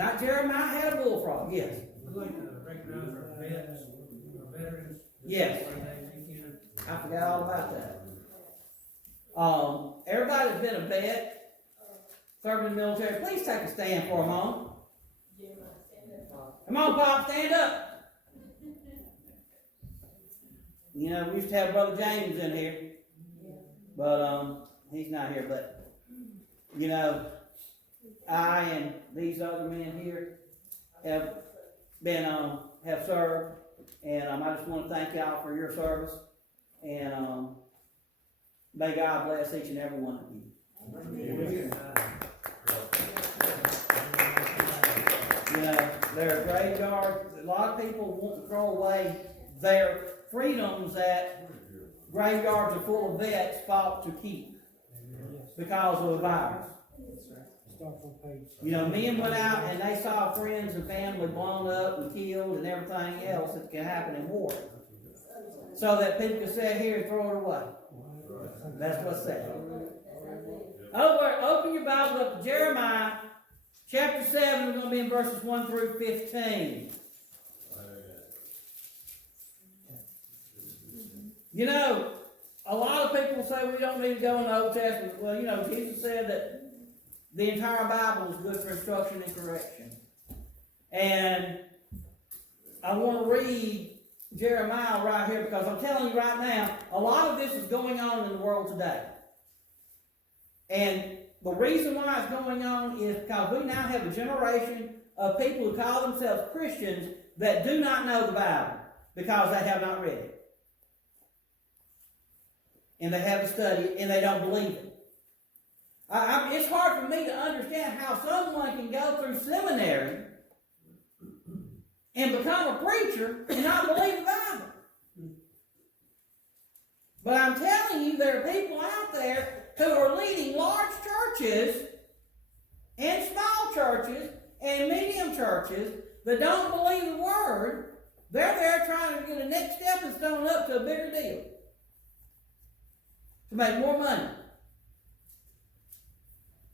Not Jeremiah had a bullfrog, yes. We'd like to recognize our vets, our veterans. Yes. I forgot all about that. Everybody's been a vet, served in the military. Please take a stand for a moment. Come on, Pop, stand up. You know, we used to have Brother James in here, but he's not here. But you know, I and these other men here have been have served, and I just want to thank y'all for your service, and may God bless each and every one of you. Amen. You know, there are graveyards. A lot of people want to throw away their freedoms that graveyards are full of vets fought to keep because of a virus. You know, men went out and they saw friends and family blown up and killed and everything else that can happen in war. So that people could sit here and throw it away. That's what's said. Open your Bible up to Jeremiah chapter 7. We're going to be in verses 1 through 15. You know, a lot of people say we don't need to go in the Old Testament. Well, you know, Jesus said that the entire Bible is good for instruction and correction. And I want to read Jeremiah right here because I'm telling you right now, a lot of this is going on in the world today. And the reason why it's going on is because we now have a generation of people who call themselves Christians that do not know the Bible because they have not read it. And they haven't studied, and they don't believe it. It's hard for me to understand how someone can go through seminary and become a preacher and not believe the Bible. But I'm telling you, there are people out there who are leading large churches and small churches and medium churches that don't believe the Word. They're there trying to get a next stepping stone up to a bigger deal, to make more money.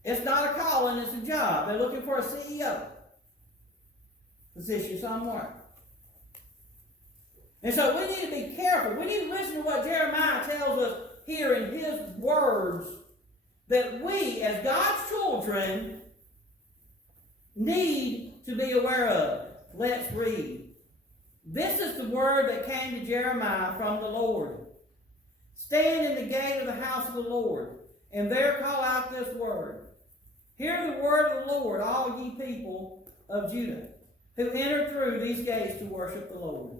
It's not a calling, it's a job. They're looking for a CEO position somewhere. And so we need to be careful. We need to listen to what Jeremiah tells us here in his words, that we, as God's children, need to be aware of. Let's read. This is the word that came to Jeremiah from the Lord. Stand in the gate of the house of the Lord, and there call out this word. Hear the word of the Lord, all ye people of Judah, who enter through these gates to worship the Lord.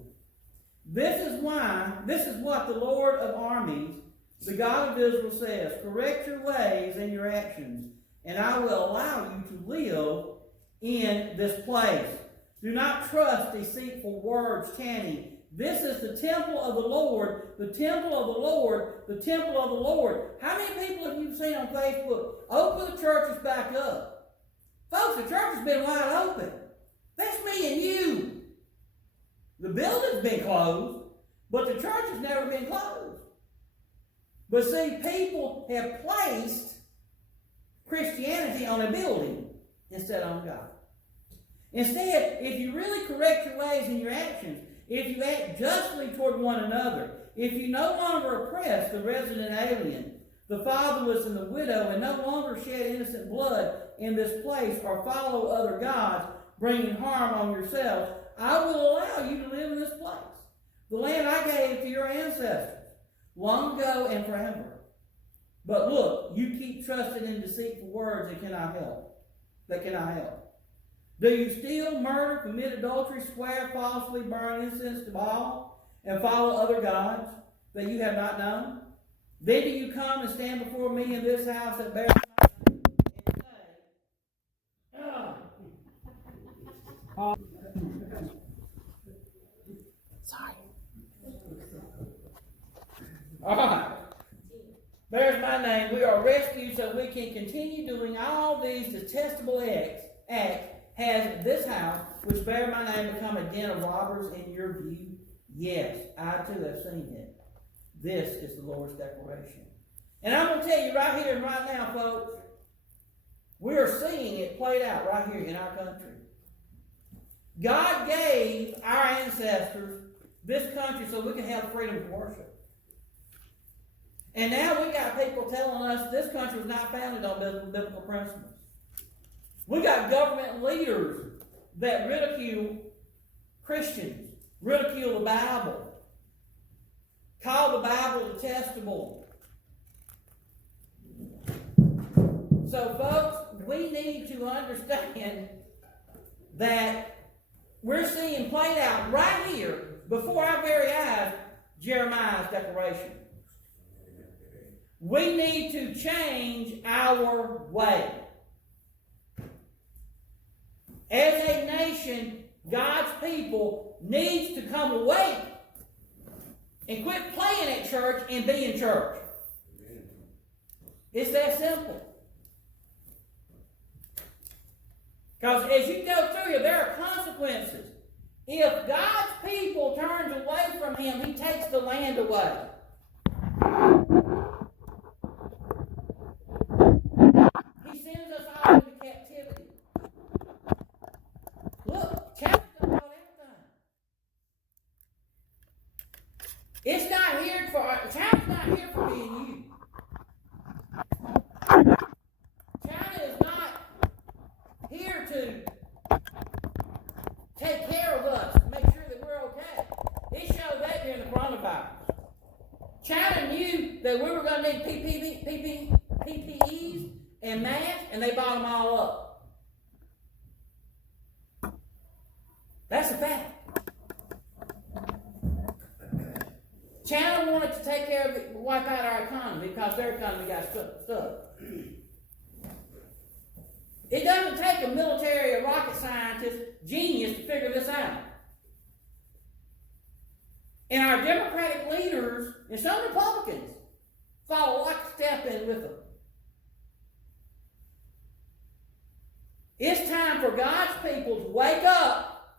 This is what the Lord of armies, the God of Israel, says. Correct your ways and your actions, and I will allow you to live in this place. Do not trust deceitful words chanting, this is the temple of the Lord, the temple of the Lord, the temple of the Lord. How many people have you seen on Facebook? Open the churches back up. Folks, the church has been wide open. That's me and you. The building's been closed, but the church has never been closed. But see, people have placed Christianity on a building instead on God. Instead, if you really correct your ways and your actions, if you act justly toward one another, if you no longer oppress the resident alien, the fatherless and the widow, and no longer shed innocent blood in this place or follow other gods, bringing harm on yourselves, I will allow you to live in this place, the land I gave to your ancestors, long ago and forever. But look, you keep trusting in deceitful words that cannot help. Do you steal, murder, commit adultery, swear falsely, burn incense to Baal, and follow other gods that you have not known? Then do you come and stand before me in this house that bears my name and say, Sorry. All right. Bears my name. We are rescued so we can continue doing all these detestable acts. Has this house, which bear my name, become a den of robbers in your view? Yes, I too have seen it. This is the Lord's declaration. And I'm going to tell you right here and right now, folks, we are seeing it played out right here in our country. God gave our ancestors this country so we can have freedom to worship. And now we got people telling us this country was not founded on biblical principles. We got government leaders that ridicule Christians, ridicule the Bible, call the Bible detestable. So, folks, we need to understand that we're seeing played out right here before our very eyes Jeremiah's declaration. We need to change our way. As a nation, God's people needs to come awake and quit playing at church and be in church. It's that simple. Because as you go through here, there are consequences. If God's people turns away from Him, He takes the land away. He sends us all into captivity. Look, China's done about everything. It's not here for China's not here for me and you. China is not here to take care of us, make sure that we're okay. It showed that during the coronavirus. China knew that we were going to need PPEs and masks, and they bought them all up. That's a fact. China wanted to take care of it, wipe out our economy because their economy got stuck. It doesn't take a military, a rocket scientist, genius to figure this out. And our Democratic leaders and some Republicans follow lockstep in with them. It's time for God's people to wake up,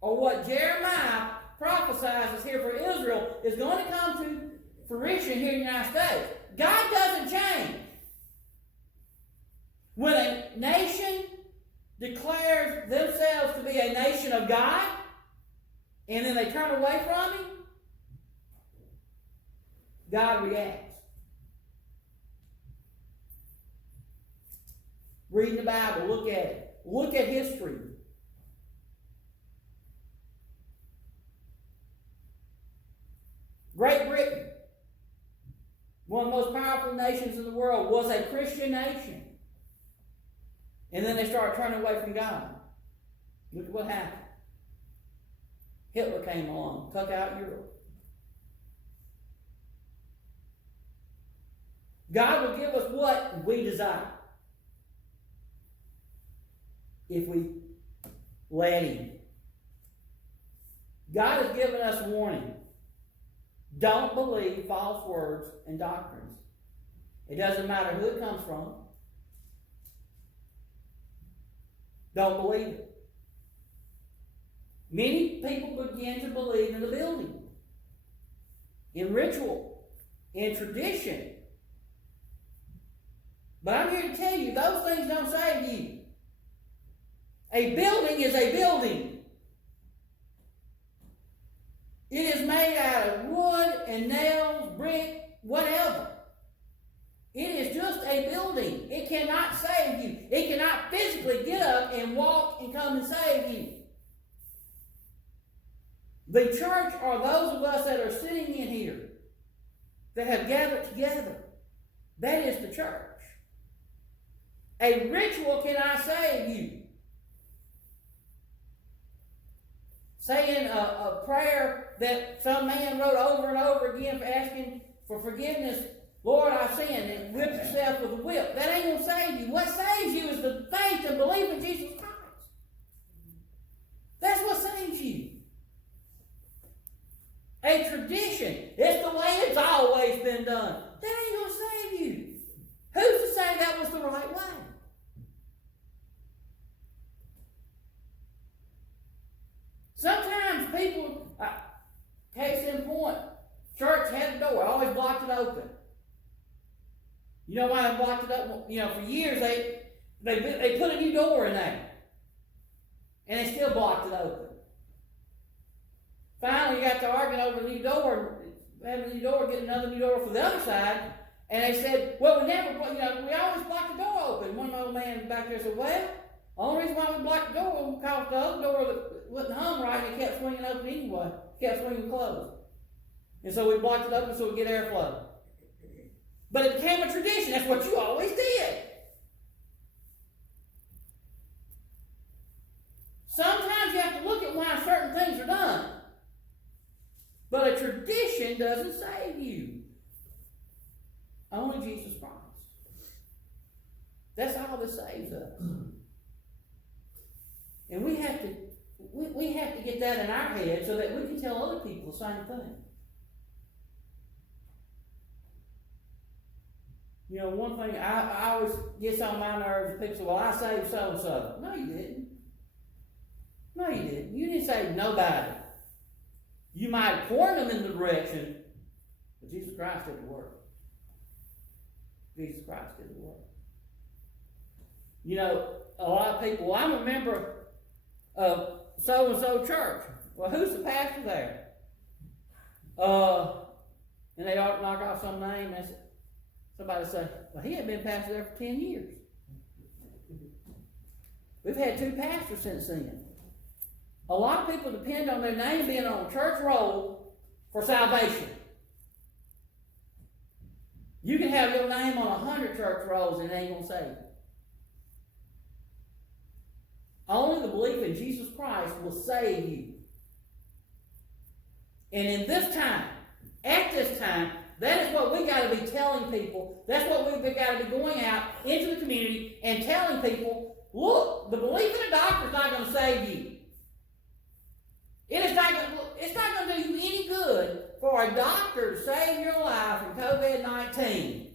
or what Jeremiah prophesies is here for Israel is going to come to fruition here in the United States. God doesn't change. When a nation declares themselves to be a nation of God, and then they turn away from Him, God reacts. Read the Bible, look at it. Look at history. Great Britain, one of the most powerful nations in the world, was a Christian nation. And then they started turning away from God. Look at what happened. Hitler came along, took out Europe. God will give us what we desire if we let Him. God has given us warning. Don't believe false words and doctrines. It doesn't matter who it comes from. Don't believe it. Many people begin to believe in the building, in ritual, in tradition. But I'm here to tell you, those things don't save you. A building is a building. It is made out of wood and nails, brick, whatever. It is just a building. It cannot save you. It cannot physically get up and walk and come and save you. The church are those of us that are sitting in here that have gathered together. That is the church. A ritual cannot save you. Saying a prayer that some man wrote over and over again for asking for forgiveness. Lord, I sinned, and whip yourself with a whip. That ain't going to save you. What saves you is the faith and belief in Jesus Christ. That's what saves you. A tradition. It's the way it's always been done. That ain't going to save you. Who's to say that was the right way? Sometimes people, case in point, church had the door, always blocked it open. You know why they blocked it open? You know, for years they put a new door in there. And they still blocked it open. Finally, you got to arguing over a new door, have a new door, get another new door for the other side. And they said, well, we always block the door open. One old man back there said, well, the only reason why we blocked the door was because the other door wasn't hung right and it kept swinging open anyway. It kept swinging closed. And so we blocked it open so we get airflow. But it became a tradition. That's what you always did. Sometimes you have to look at why certain things are done. But a tradition doesn't save you. Only Jesus Christ. That's all that saves us. And we have to get that in our head so that we can tell other people the same thing. You know, one thing I always gets on my nerves, people say, well, I saved so-and-so. No, you didn't. No, you didn't. You didn't save nobody. You might have pointed them in the direction, but Jesus Christ did the work. Jesus Christ did the work. You know, a lot of people, well, I'm a member of so-and-so church. Well, who's the pastor there? And they ought to knock off some name and somebody say, well, he had been pastor there for 10 years. We've had 2 pastors since then. A lot of people depend on their name being on a church roll for salvation. You can have your name on 100 church rolls and it ain't going to save you. Only the belief in Jesus Christ will save you. And in this time, at this time, that is what we got to be telling people. That's what we've got to be going out into the community and telling people, look, the belief in a doctor is not going to save you. It's not going to do you any good for a doctor to save your life from COVID-19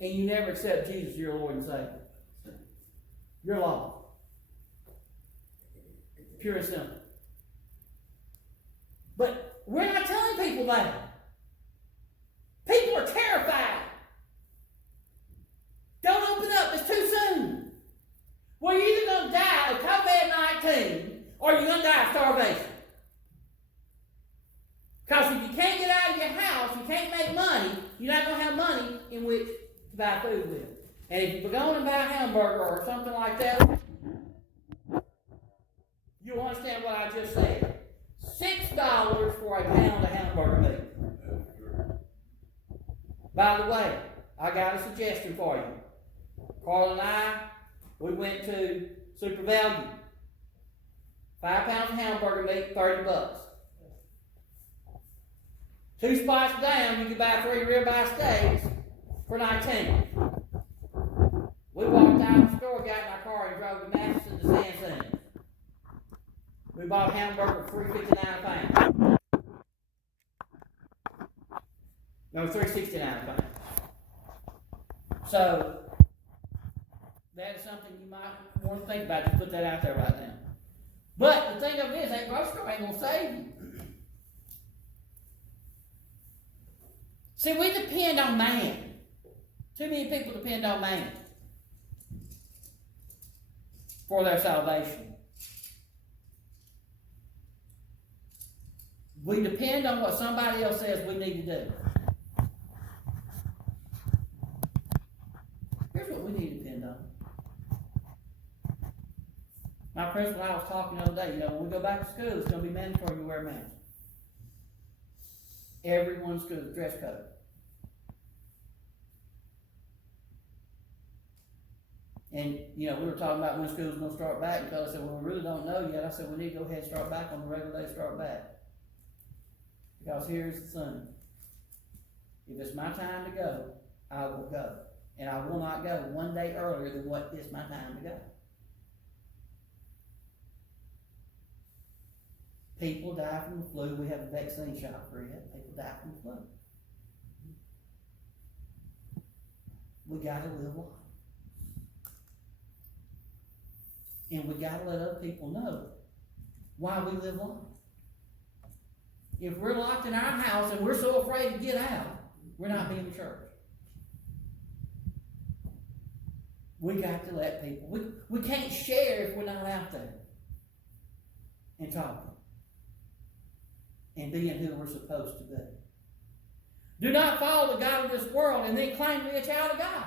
and you never accept Jesus as your Lord and Savior. You're lost. Pure and simple. But we're not telling people that. People are terrified. Don't open up, it's too soon. Well, you're either going to die of COVID-19 or you're going to die of starvation. Because if you can't get out of your house, you can't make money, you're not going to have money in which to buy food with. And if you're going to buy a hamburger or something like that, you'll understand what I just said. $6 for a pound of hamburger meat. By the way, I got a suggestion for you. Carl and I, we went to Super Value. 5 pounds of hamburger meat, $30. 2 spots down, you could buy 3 ribeye steaks for $19. We walked out of the store, got in our car, and drove to Madison to San Sims. We bought a hamburger for $3.59 a pound. No, $3.69 a pound. So, that is something you might want to think about. Just put that out there right now. But the thing of it is, that grocery store ain't going to save you. See, we depend on man. Too many people depend on man for their salvation. We depend on what somebody else says we need to do. Here's what we need to depend on. My principal and I was talking the other day, when we go back to school, it's going to be mandatory to wear a mask. Everyone's school dress code. And, we were talking about when school's going to start back, and I said, well, we really don't know yet. I said, we need to go ahead and start back on the regular day, start back. Because here's the thing. If it's my time to go, I will go. And I will not go one day earlier than what is my time to go. People die from the flu. We have a vaccine shot for it. People die from the flu. We got to live life. And we got to let other people know why we live life. If we're locked in our house and we're so afraid to get out, we're not being the church. We got to let people. We can't share if we're not out there and talking and being who we're supposed to be. Do not follow the God of this world and then claim to be a child of God.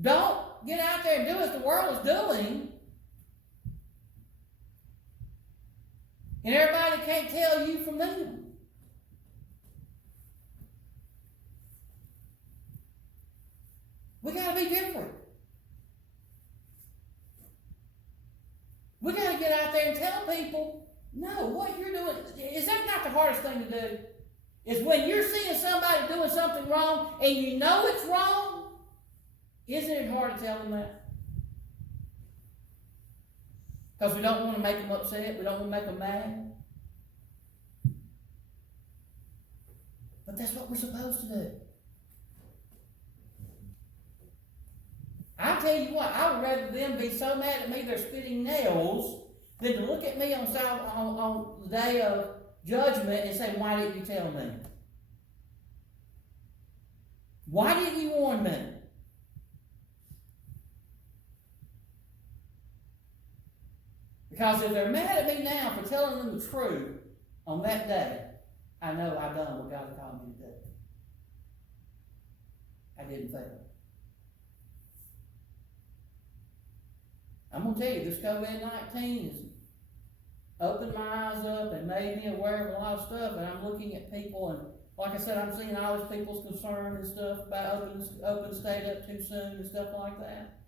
Don't get out there and do as the world is doing. And everybody can't tell you from them. We got to be different. We got to get out there and tell people, no, what you're doing, is that not the hardest thing to do? Is when you're seeing somebody doing something wrong and you know it's wrong, isn't it hard to tell them that? Because we don't want to make them upset. We don't want to make them mad. But that's what we're supposed to do. I tell you what, I would rather them be so mad at me they're spitting nails than to look at me on the day of judgment and say, why didn't you tell me? Why didn't you warn me? Because if they're mad at me now for telling them the truth on that day, I know I've done what God called me to do. I didn't fail. I'm going to tell you, this COVID-19 has opened my eyes up and made me aware of a lot of stuff, and I'm looking at people, and like I said, I'm seeing all these people's concern and stuff about open state up too soon and stuff like that.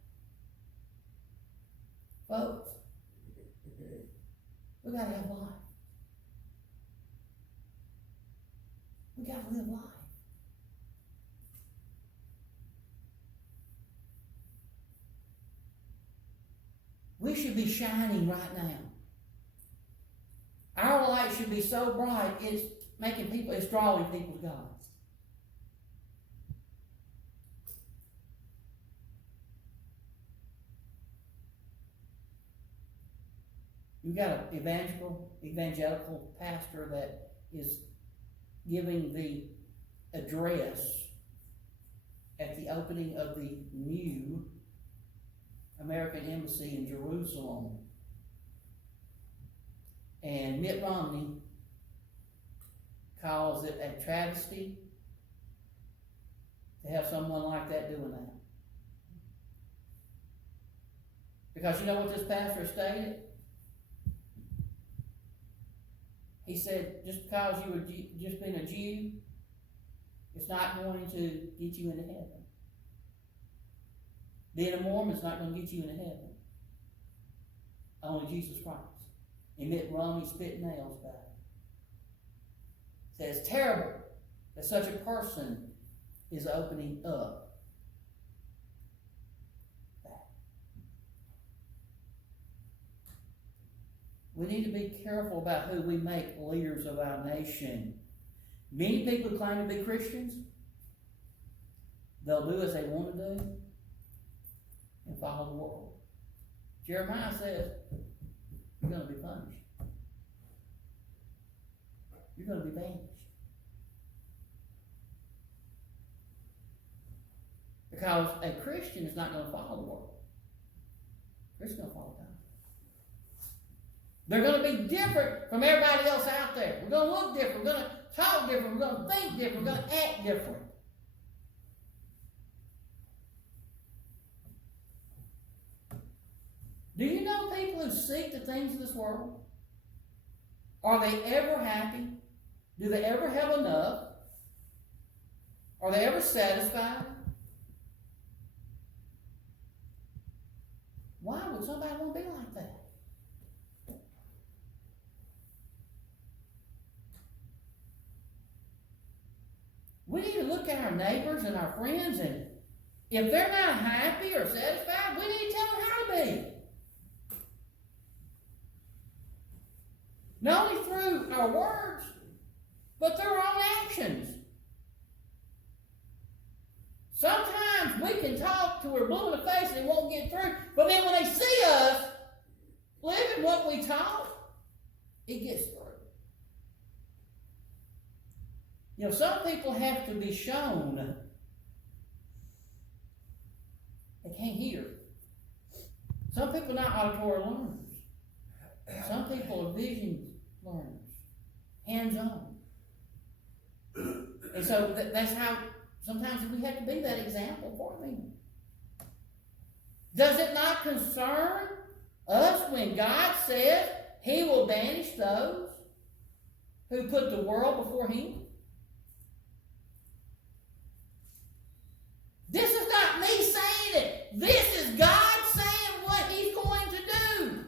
Folks, we got to have life. We got to live life. We should be shining right now. Our light should be so bright, it's drawing people to God. You've got an evangelical pastor that is giving the address at the opening of the new American Embassy in Jerusalem. And Mitt Romney calls it a travesty to have someone like that doing that. Because you know what this pastor stated? He said, just because you were just being a Jew, it's not going to get you into heaven. Being a Mormon is not going to get you into heaven. Only Jesus Christ. And Mitt Romney spit nails about it. Says it's terrible that such a person is opening up that. We need to be careful about who we make leaders of our nation. Many people claim to be Christians. They'll do as they want to do and follow the world. Jeremiah says, you're going to be punished. You're going to be banished. Because a Christian is not going to follow the world. They're just going to follow God. They're going to be different from everybody else out there. We're going to look different. We're going to talk different. We're going to think different. We're going to act different. Do you know people who seek the things of this world? Are they ever happy? Do they ever have enough? Are they ever satisfied? Why would somebody want to be like that? We need to look at our neighbors and our friends, and if they're not happy or satisfied, we need to tell them how to be. Not only through our words, but through our own actions. Sometimes we can talk to her blue in the face and it won't get through, but then when they see us living what we taught, it gets through. You know, some people have to be shown They can't hear. Some people are not auditory learners. Some people are vision learners, hands-on. And so that's how sometimes we have to be that example for them. Does it not concern us when God says He will banish those who put the world before Him? This is not me saying it. This is God saying what He's going to do.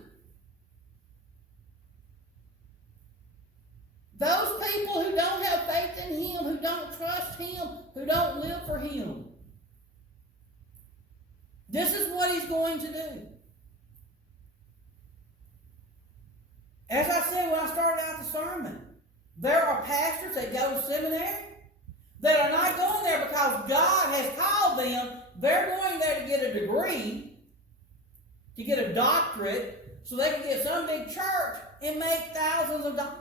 Those people who don't have faith in Him, who don't trust Him, who don't live for Him, this is what He's going to do. As I said when I started out the sermon, there are pastors that go to seminary that are not going there because God has called them. They're going there to get a degree, to get a doctorate, so they can get some big church and make thousands of dollars.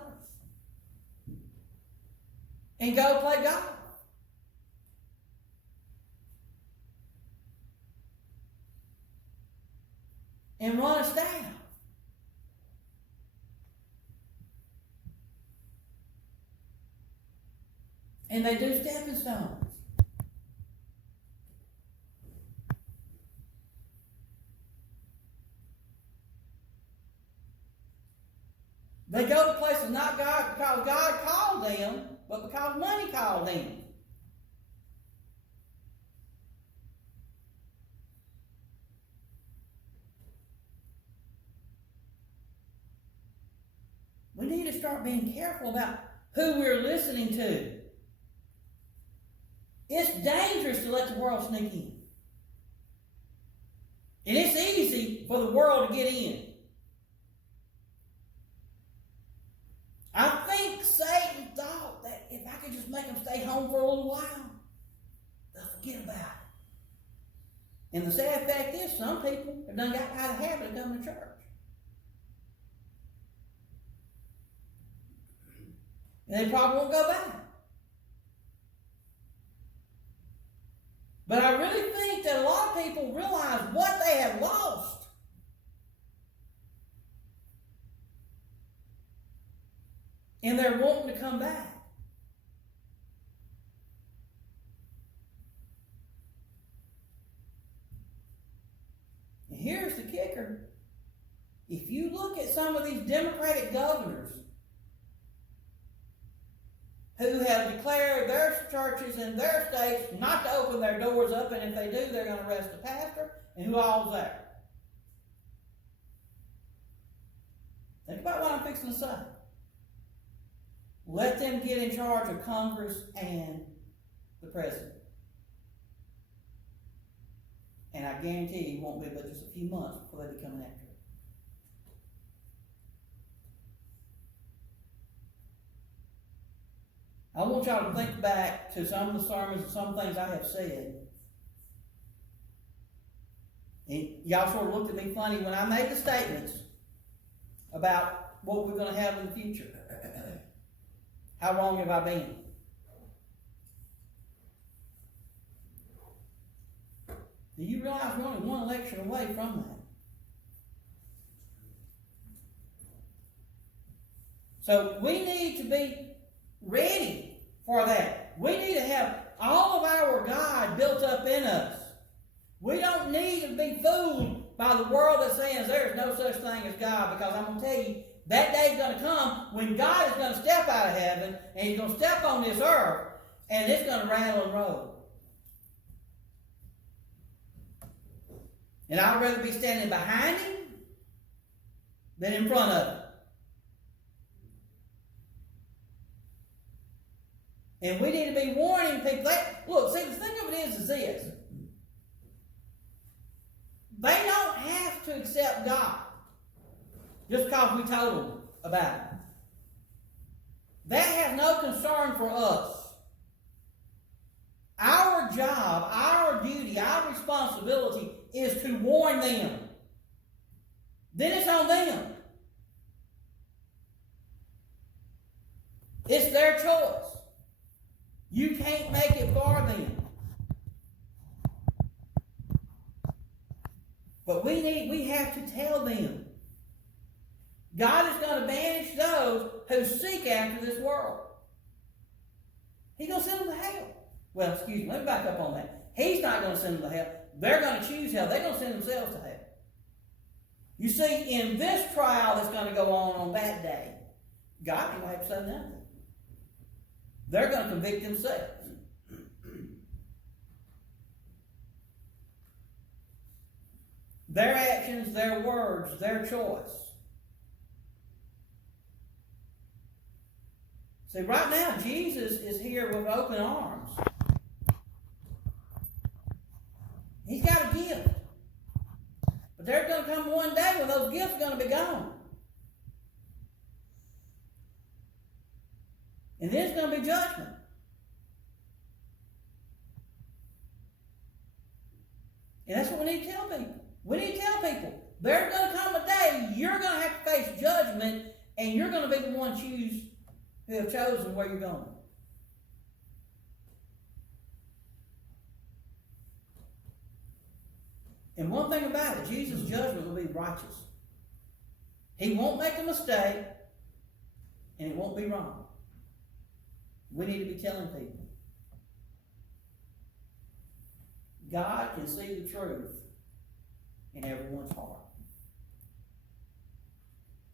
And go play golf. And run a staff. And they do stepping stones. They go to places not God because God called them, but because money called them. We need to start being careful about who we're listening to. It's dangerous to let the world sneak in. And it's easy for the world to get in. I think Satan thought that if I could just make them stay home for a little while, they'll forget about it. And the sad fact is, some people have done got out of the habit of coming to church. And they probably won't go back. But I really think that a lot of people realize what they have lost. And they're wanting to come back. And here's the kicker. If you look at some of these Democratic governors who have declared their churches in their states not to open their doors up, and if they do, they're going to arrest the pastor, and who all's there? Think about what I'm fixing to say. Let them get in charge of Congress and the president. And I guarantee you it won't be but just a few months before they be coming after it. I want y'all to think back to some of the sermons and some things I have said. And y'all sort of looked at me funny when I made the statements about what we're going to have in the future. How wrong have I been? Do you realize we're only one election away from that? So we need to be ready for that. We need to have all of our God built up in us. We don't need to be fooled by the world that says there's no such thing as God, because I'm going to tell you, that day is going to come when God is going to step out of heaven and He's going to step on this earth and it's going to rattle and roll. And I'd rather be standing behind Him than in front of Him. And we need to be warning people. Look, see, the thing of it is this. They don't have to accept God just because we told them about it. That has no concern for us. Our job, our duty, our responsibility is to warn them. Then it's on them. It's their choice. You can't make it for them. But we have to tell them. God is going to banish those who seek after this world. He's going to send them to hell. Well, excuse me, let me back up on that. He's not going to send them to hell. They're going to choose hell. They're going to send themselves to hell. You see, in this trial that's going to go on that day, God ain't going to have to say nothing. They're going to convict themselves. Their actions, their words, their choice. See, right now, Jesus is here with open arms. He's got a gift. But there's going to come one day when those gifts are going to be gone. And then it's going to be judgment. And that's what we need to tell people. We need to tell people, there's going to come a day you're going to have to face judgment, and you're going to be the one who have chosen where you're going. And one thing about it, Jesus' judgment will be righteous. He won't make a mistake, and it won't be wrong. We need to be telling people. God can see the truth in everyone's heart.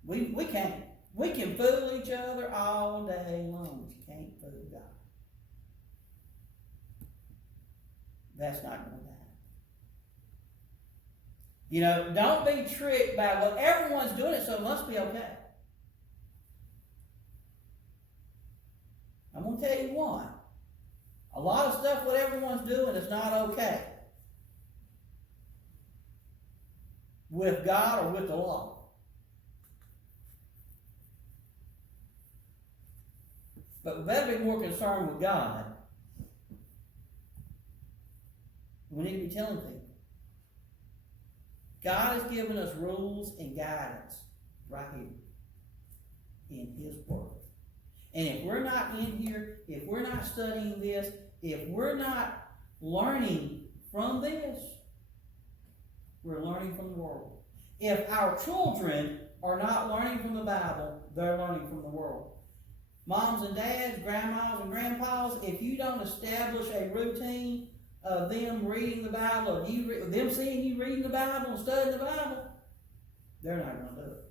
We can't. We can fool each other all day long, but you can't fool God. That's not going to happen. You know, don't be tricked by, well, everyone's doing it, so it must be okay. I'm going to tell you why. A lot of stuff what everyone's doing is not okay with God or with the law. But we better be more concerned with God. We need to be telling people. God has given us rules and guidance right here in His Word. And if we're not in here, if we're not studying this, if we're not learning from this, we're learning from the world. If our children are not learning from the Bible, they're learning from the world. Moms and dads, grandmas and grandpas, if you don't establish a routine of them reading the Bible, of them seeing you reading the Bible and studying the Bible, they're not going to do it.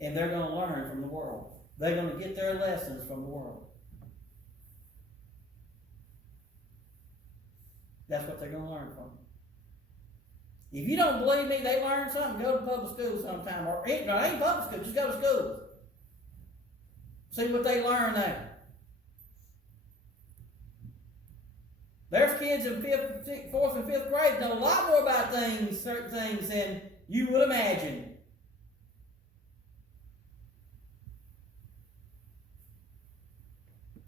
And they're going to learn from the world. They're going to get their lessons from the world. That's what they're going to learn from. If you don't believe me, they learn something, go to public school sometime. Or ain't public school, just go to school. See what they learn there. There's kids in 4th and 5th grade know a lot more about certain things than you would imagine.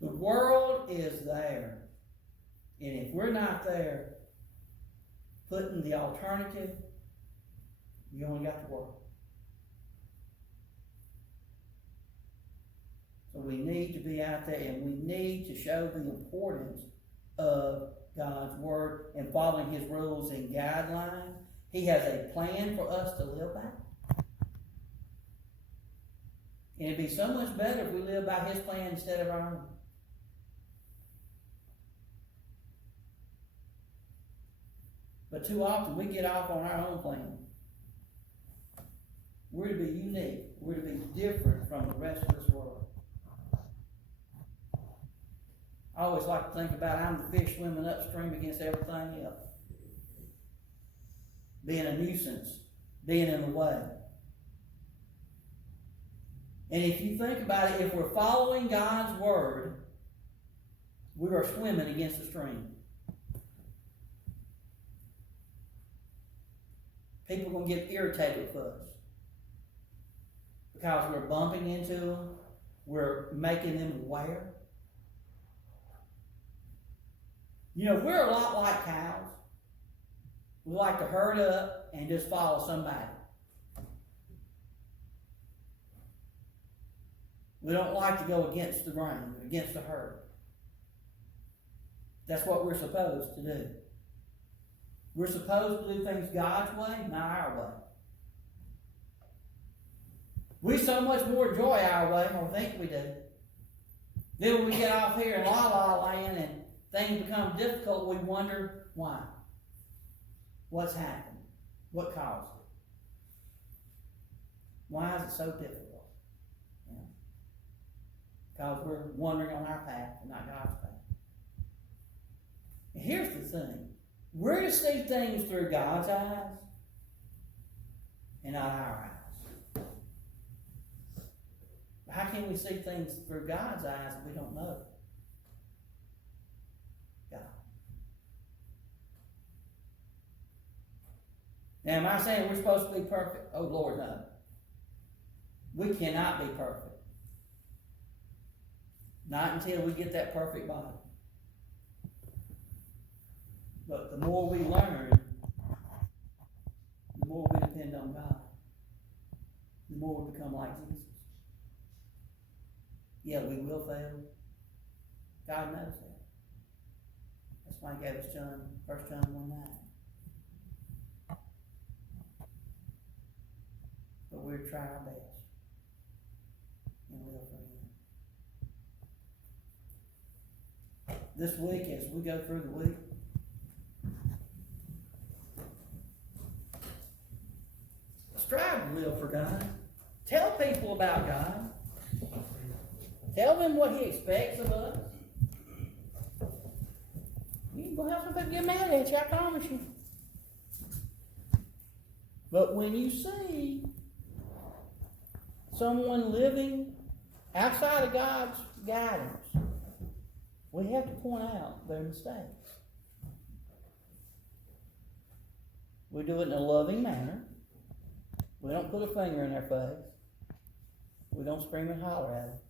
The world is there. And if we're not there, putting the alternative, you only got the world. So we need to be out there, and we need to show the importance of God's Word and following His rules and guidelines. He has a plan for us to live by. And it'd be so much better if we live by His plan instead of our own. But too often we get off on our own plan. We're to be unique. We're to be different from the rest of this world. I always like to think about I'm the fish swimming upstream against everything else. Being a nuisance, being in the way. And if you think about it, if we're following God's Word, we are swimming against the stream. People are going to get irritated with us because we're bumping into them, we're making them aware. You know, we're a lot like cows. We like to herd up and just follow somebody. We don't like to go against the grain, against the herd. That's what we're supposed to do. We're supposed to do things God's way, not our way. We so much more enjoy our way, or think we do. Then when we get off here in la-la land and things become difficult, we wonder why. What's happened? What caused it? Why is it so difficult? You know? Because we're wandering on our path and not God's path. And here's the thing. We're to see things through God's eyes and not our eyes. How can we see things through God's eyes if we don't know God? Now, am I saying we're supposed to be perfect? Oh, Lord, no. We cannot be perfect. Not until we get that perfect body. But the more we learn, the more we depend on God. The more we become like Jesus. Yeah, we will fail. God knows that. That's why He gave us 1 John 1:9. But we'll try our best. And live for Him. This week, as we go through the week, strive to live for God. Tell people about God. Tell them what He expects of us. You can go have some people get mad at you, I promise you. But when you see someone living outside of God's guidance, we have to point out their mistakes. We do it in a loving manner. We don't put a finger in their face. We don't scream and holler at them.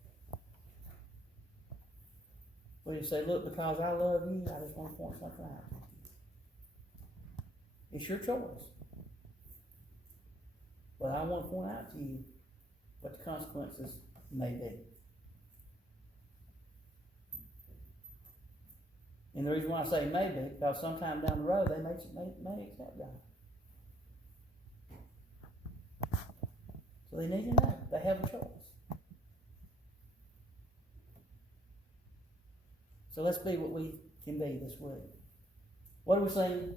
We just say, look, because I love you, I just want to point something out. It's your choice. But I want to point out to you what the consequences may be. And the reason why I say maybe, because sometime down the road they may accept God. So they need to know. They have a choice. So let's be what we can be this week. What are we saying?